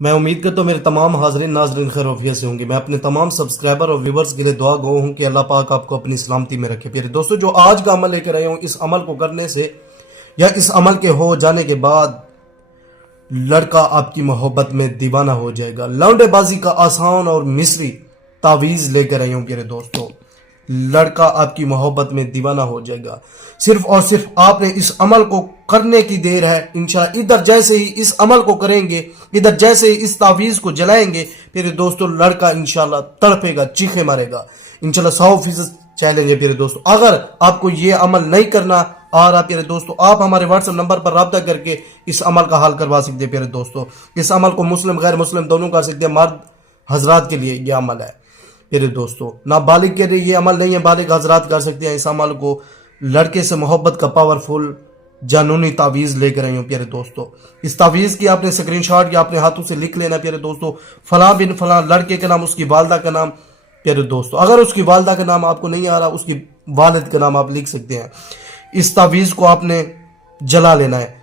मैं उम्मीद करता हूँ मेरे तमाम हाज़रीन नाज़रीन खैर वफियत से होंगे। मैं अपने तमाम सब्सक्राइबर और व्यूवर्स के लिए दुआ गो हूँ कि अल्लाह पाक आपको अपनी सलामती में रखे। प्यारे दोस्तों, जो आज का अमल लेकर आया हूँ, इस अमल को करने से या इस अमल के हो जाने के बाद लड़का आपकी मोहब्बत में दीवाना हो जाएगा। लौंडेबाजी का आसान और मिस्री तावीज़ लेकर आया हूँ प्यारे दोस्तों। लड़का आपकी मोहब्बत में दीवाना हो जाएगा। सिर्फ और सिर्फ आपने इस अमल को करने की देर है। इंशाल्लाह इधर जैसे ही इस अमल को करेंगे, इधर जैसे ही इस तावीज़ को जलाएंगे, फिर दोस्तों लड़का इंशाल्लाह तड़पेगा, चीखे मारेगा। इंशाल्लाह 100% चैलेंज है प्यारे दोस्तों। अगर आपको ये अमल नहीं करना आ रहा प्यारे दोस्तों, आप हमारे व्हाट्सएप नंबर पर राब्ता करके इस अमल का हल करवा सकते हैं प्यारे दोस्तों। इस अमल को मुस्लिम गैर मुस्लिम दोनों कर सकते हैं। मर्द हजरात के लिए ये अमल है प्यारे दोस्तों, नाबालिग के लिए ये अमल नहीं है, बालिग हजरात कर सकते हैं इस अमल को। लड़के से मोहब्बत का पावरफुल जानूनी तावीज़ लेकर आई हूँ प्यारे दोस्तों। इस तावीज़ की आपने स्क्रीनशॉट या अपने हाथों से लिख लेना प्यारे दोस्तों। फलां बिन फलां, लड़के का नाम, उसकी वालदा का नाम प्यारे दोस्तों। अगर उसकी वालदा का नाम आपको नहीं आ रहा, उसकी वालिद का नाम आप लिख सकते हैं। इस तावीज़ को आपने जला लेना है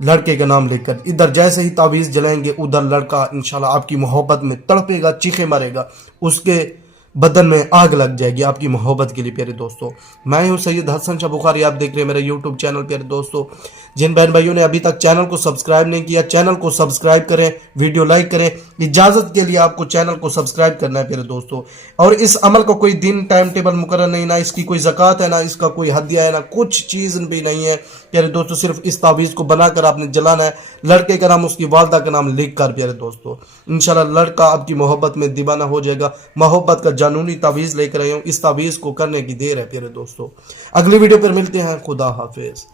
लड़के का नाम लेकर। इधर जैसे ही तावीज़ जलाएंगे, उधर लड़का इंशाल्लाह आपकी मोहब्बत में तड़पेगा, चीखे मारेगा, उसके बदन में आग लग जाएगी आपकी मोहब्बत के लिए प्यारे दोस्तों। मैं हूं सैयद हसन शाह बुखारी, आप देख रहे हैं मेरा यूट्यूब चैनल प्यारे दोस्तों। जिन बहन भाइयों ने अभी तक चैनल को सब्सक्राइब नहीं किया, चैनल को सब्सक्राइब करें, वीडियो लाइक करें। इजाजत के लिए आपको चैनल को सब्सक्राइब करना है प्यारे दोस्तों। और इस अमल का कोई दिन टाइम टेबल मुकर्रर नहीं, ना इसकी कोई ज़कात है, ना इसका कोई हदिया है, ना कुछ चीज़ भी नहीं है प्यारे दोस्तों। सिर्फ इस तावीज़ को बनाकर आपने जलाना है, लड़के का नाम, उसकी वालदा का नाम लिख कर प्यारे दोस्तों। इंशाल्लाह लड़का आपकी मोहब्बत में दीवाना हो जाएगा। मोहब्बत का जानूनी तावीज़ लेकर आया हूँ, इस तावीज़ को करने की देर है प्यारे दोस्तों। अगली वीडियो पर मिलते हैं। खुदा हाफिज।